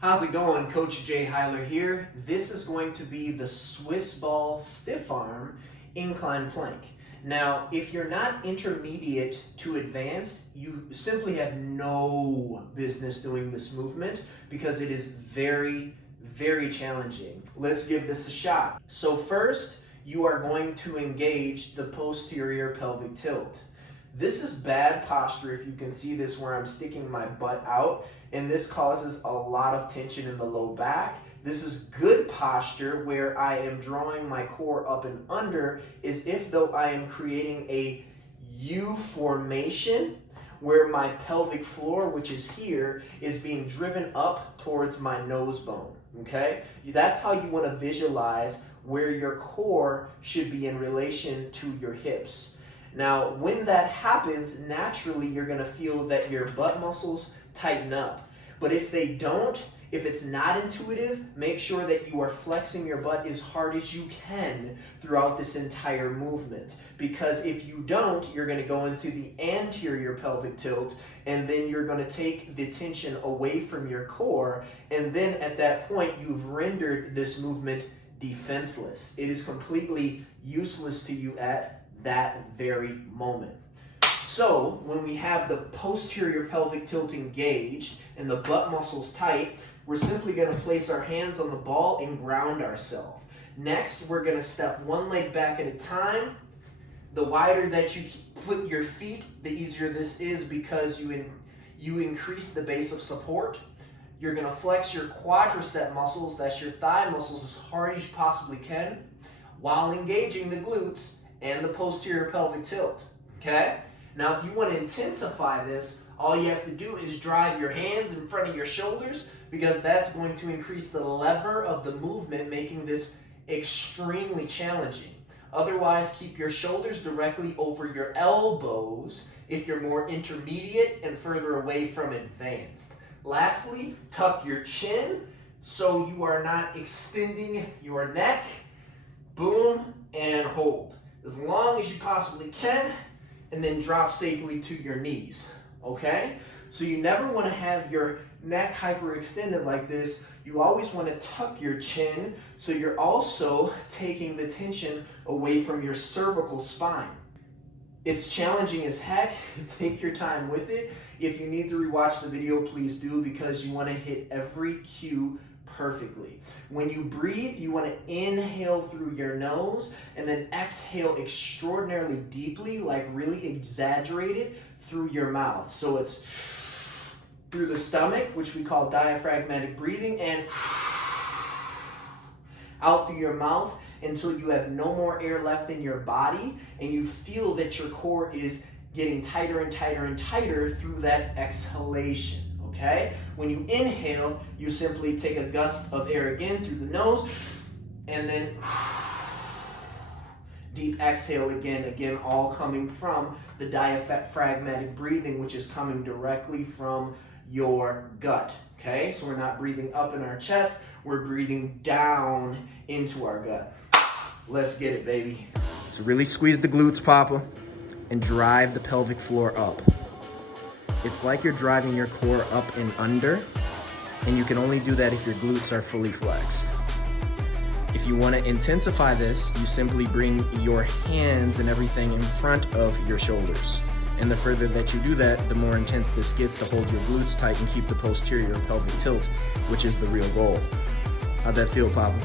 How's it going? Coach Jay Hyler here. This is going to be the Swiss ball stiff arm incline plank. Now, if you're not intermediate to advanced, you simply have no business doing this movement because it is very, very challenging. Let's give this a shot. So first, you are going to engage the posterior pelvic tilt. This is bad posture if you can see this where I'm sticking my butt out, and this causes a lot of tension in the low back. This is good posture where I am drawing my core up and under as if though I am creating a U formation where my pelvic floor, which is here, is being driven up towards my nose bone, okay? That's how you want to visualize where your core should be in relation to your hips. Now, when that happens, naturally, you're going to feel that your butt muscles tighten up. But if they don't, if it's not intuitive, make sure that you are flexing your butt as hard as you can throughout this entire movement. Because if you don't, you're going to go into the anterior pelvic tilt, and then you're going to take the tension away from your core. And then at that point, you've rendered this movement defenseless. It is completely useless to you at that very moment. So when we have the posterior pelvic tilt engaged and the butt muscles tight, we're simply going to place our hands on the ball and ground ourselves. Next, we're going to step one leg back at a time. The wider that you put your feet, the easier this is because you increase the base of support. You're going to flex your quadricep muscles, that's your thigh muscles, as hard as you possibly can, while engaging the glutes and the posterior pelvic tilt, okay? Now, if you want to intensify this, all you have to do is drive your hands in front of your shoulders because that's going to increase the lever of the movement, making this extremely challenging. Otherwise, keep your shoulders directly over your elbows if you're more intermediate and further away from advanced. Lastly, tuck your chin so you are not extending your neck. Boom, and hold as long as you possibly can, and then drop safely to your knees, okay? So you never want to have your neck hyperextended like this. You always want to tuck your chin so you're also taking the tension away from your cervical spine. It's challenging as heck. Take your time with it. If you need to rewatch the video, please do, because you want to hit every cue perfectly. When you breathe, you want to inhale through your nose and then exhale extraordinarily deeply, like really exaggerated through your mouth. So it's through the stomach, which we call diaphragmatic breathing, and out through your mouth until you have no more air left in your body and you feel that your core is getting tighter and tighter and tighter through that exhalation. Okay? When you inhale, you simply take a gust of air again through the nose and then deep exhale again, all coming from the diaphragmatic breathing, which is coming directly from your gut. Okay? So we're not breathing up in our chest, we're breathing down into our gut. Let's get it, baby. So really squeeze the glutes, Papa, and drive the pelvic floor up. It's like you're driving your core up and under, and you can only do that if your glutes are fully flexed. If you want to intensify this, you simply bring your hands and everything in front of your shoulders. And the further that you do that, the more intense this gets to hold your glutes tight and keep the posterior pelvic tilt, which is the real goal. How'd that feel, Papa?